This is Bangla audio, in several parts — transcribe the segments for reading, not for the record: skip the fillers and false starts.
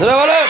বলে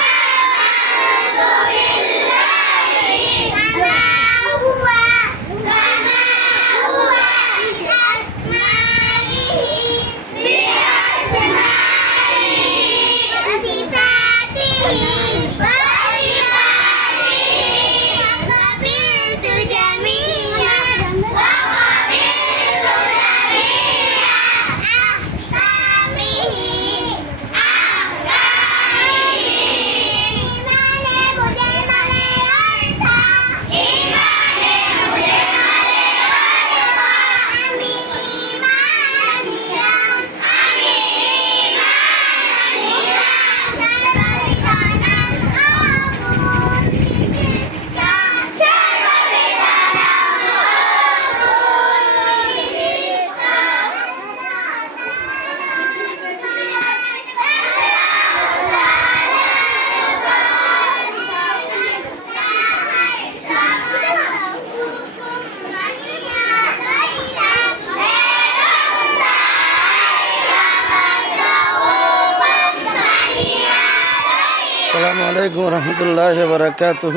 আসসালামু আলাইকুম রহমতুল্লাহ বারাকাতুহ।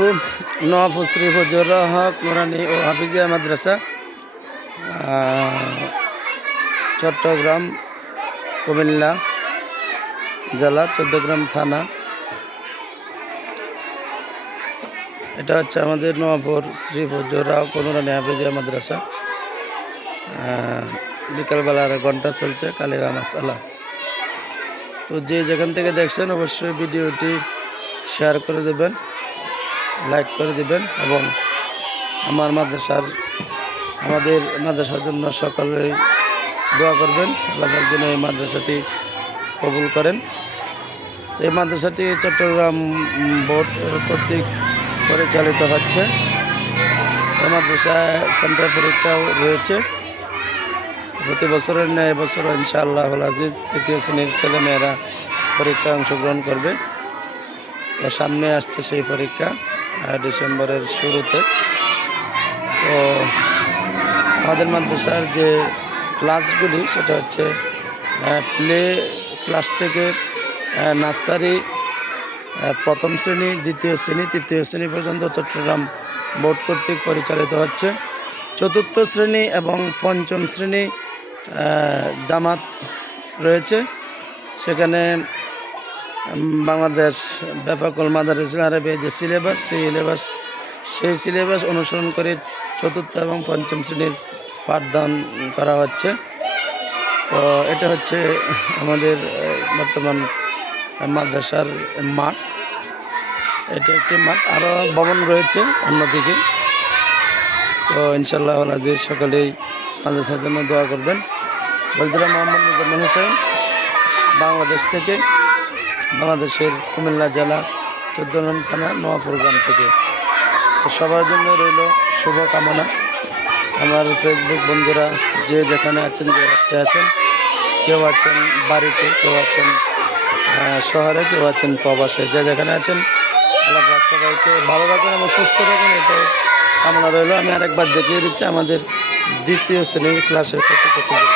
নওয়াবপুর শ্রী ফজলুর হক নুরানী ও হাফিজিয়া মাদ্রাসা, চট্টগ্রাম, কুমিল্লা জেলা, চট্টগ্রাম থানা। এটা হচ্ছে আমাদের নওয়াবপুর শ্রী ফজলুর হক নুরানী হাফিজিয়া মাদ্রাসা। বিকালবেলার ঘন্টা চলছে কালিমা মাসআলা। তো যে যেখান থেকে দেখছেন অবশ্যই ভিডিওটি শেয়ার করে দেবেন, লাইক করে দেবেন এবং আমাদের মাদ্রাসার জন্য সকলেই দোয়া করবেন। আল্লাহ যেন এই মাদ্রাসাটি কবুল করেন। এই মাদ্রাসাটি চট্টগ্রাম বোর্ড কর্তৃক পরিচালিত হচ্ছে। এই মাদ্রাসায় সেন্টার পরীক্ষাও রয়েছে। প্রতি বছরের ন্যায় এবছরও ইনশাআল্লাহ আজিজ তৃতীয় শ্রেণীর ছেলেমেয়েরা পরীক্ষায় অংশগ্রহণ করবে। তো সামনে আসছে সেই পরীক্ষা ডিসেম্বরের শুরুতে। তো আমাদের মাদ্রাসার যে ক্লাসগুলি সেটা হচ্ছে প্লে ক্লাস থেকে নার্সারি, প্রথম শ্রেণী, দ্বিতীয় শ্রেণী, তৃতীয় শ্রেণী পর্যন্ত চট্টগ্রাম বোর্ড কর্তৃক পরিচালিত হচ্ছে। চতুর্থ শ্রেণী এবং পঞ্চম শ্রেণী জামাত রয়েছে। সেখানে বাংলাদেশ বেফাকুল মাদারিসুল আরবিয়া যে সেই সিলেবাস অনুসরণ করে চতুর্থ এবং পঞ্চম শ্রেণীর পাঠদান করা হচ্ছে। তো এটা হচ্ছে আমাদের বর্তমান মাদ্রাসার মাঠ। এটা একটি মাঠ, আরও ভবন রয়েছে অন্যদিকে। তো ইনশাআল্লাহ আজিজ সকলেই মাদ্রাসার জন্য দোয়া করবেন। বলছিলাম মোহাম্মদ মুজাম্মেল হোসেন, বাংলাদেশ থেকে, বাংলাদেশের কুমিল্লা জেলা, চট্টগ্রাম থানা, নওয়াবপুর গ্রাম থেকে। তো সবার জন্য রইল শুভকামনা। আমার ফেসবুক বন্ধুরা যে যেখানে আছেন, যে রাস্তায় আছেন, কেউ আছেন বাড়িতে, কেউ আছেন শহরে, কেউ আছেন প্রবাসে, যে যেখানে আছেন আল্লাহ পাক সবাইকে ভালো রাখেন এবং সুস্থ রাখেন, এটাই কামনা রইল। আমি আরেকবার দেখিয়ে দিচ্ছি আমাদের দ্বিতীয় শ্রেণীর ক্লাসের ছাত্রছাত্রীদের।